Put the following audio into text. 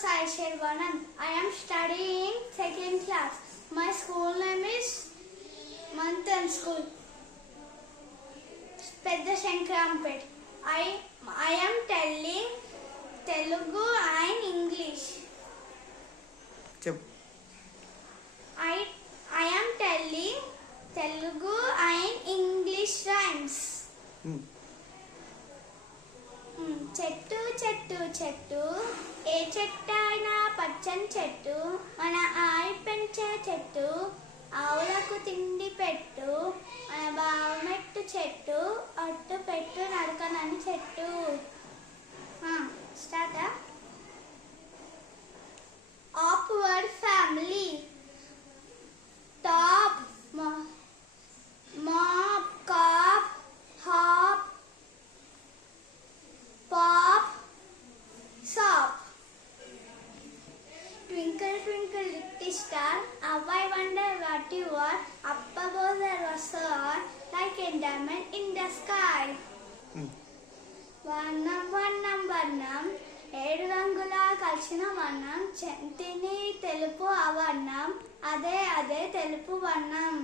Sai Shervanan. I am studying second class. My school name is Manthan School, Pedda Shankarampet. I am telling Telugu and English. I am telling Telugu and English rhymes. చెట్టు చెట్టు చెట్టు ఏ చెట్టు అయినా పచ్చని చెట్టు మన ఆయి పెంచే చెట్టు ఆవులకు తిండి పెట్టు మన బావమెట్టు చెట్టు అట్టు పెట్టు నడకనని చెట్టు. Start. Op word family. Top, mop, cop, hop, pop, sop. Twinkle twinkle little star, how I wonder what you are. Up above there was a star, like a diamond in the sky. వర్ణం వర్ణం వర్ణం ఏడు రంగుల కలిసిన వర్ణం చెంతిని తెలుపు అవర్ణం అదే అదే తెలుపు వర్ణం.